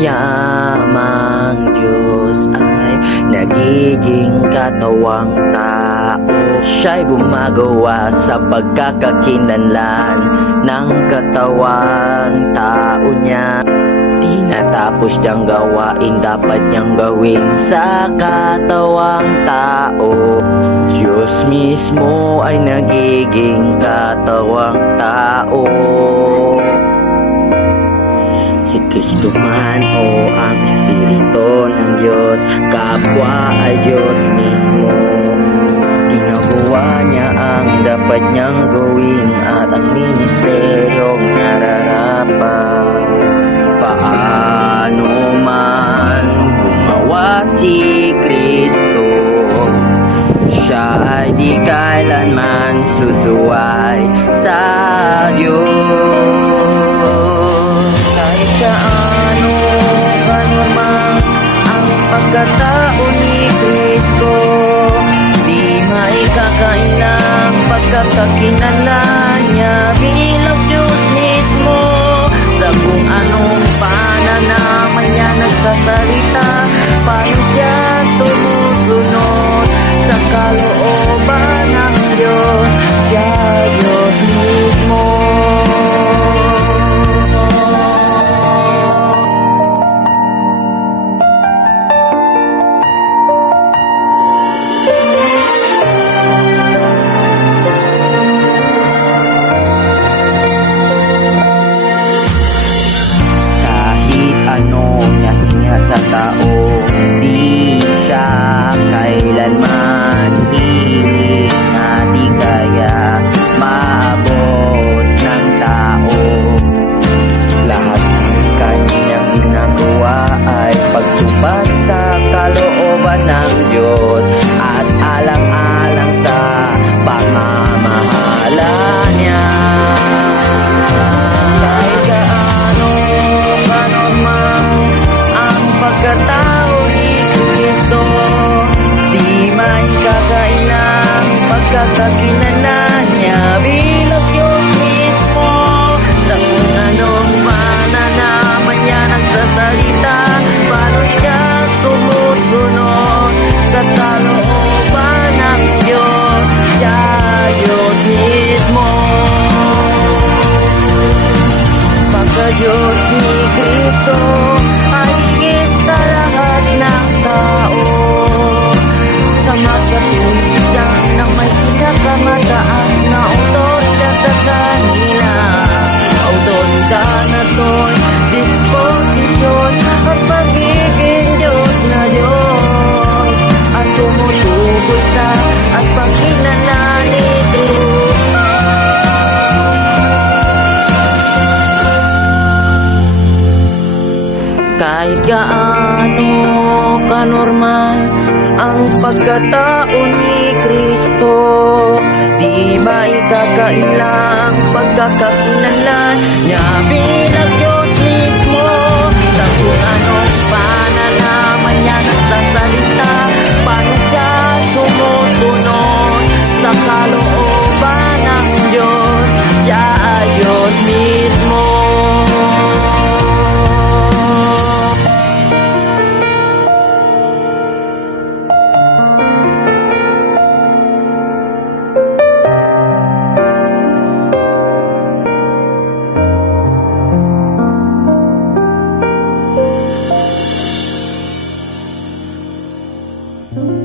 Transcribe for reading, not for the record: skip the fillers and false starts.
Yamang Diyos ay nagiging katawang tao. Siya'y gumagawa sa pagkakakinlanlan ng katawang tao niya. Di natapos niyang gawain, dapat niyang gawin sa katawang tao. Diyos mismo ay nagiging katawang tao. Si Kristo man o ang Espiritu ng Diyos, kapwa ay Diyos mismo. Ginagawa niya ang dapat niyang gawin at ang ministeryong nararapat. Paano man gumawa si Kristo, siya ay di kailanman susuway sa Diyos. Kahit gaano kanormal ang pagkatao ni Kristo, di maikakailang pagkakakinlanlan niya bilang Diyos mismo. Sa kung anong pananaman niya nagsasalita, paano siya sumusunod sa kalooban ng Diyos, siya Diyos mismo. Ano niya hinya sa tao, di siya kailanman hiling na di kaya maabot ng tao. Lahat ng kanyang ginagawa ay pagtupad sa kalooban ng Diyos at alang-alang sa pamamahala niya. Pagkatao ni Kristo, di maikakailang pagkakakinlanlan niya bilang Diyos mismo. Sa kung anong mananaman niya nagsasalita, paano siya sumusunod sa kalooban ng Diyos, siya Diyos mismo. Pagka-Diyos ni Kristo ay higit sa lahat ng tao. Sa magkatuwid siya ng may pinakamataas na autoridad sa kanila. Autoridad na to'y disposisyon at pagiging Diyos na Diyos, at tumutukoy sa at pagkilala ni Kristo. Kahit gaano kanormal ang pagkatao ni Kristo, di maikakailang pagkakakinlanlan niya bilang Diyos mismo. Sa kung anong pananaman niya nagsasalita, paano siya sumusunod sa kalooban ng Diyos, siya ay Diyos mismo. Thank you.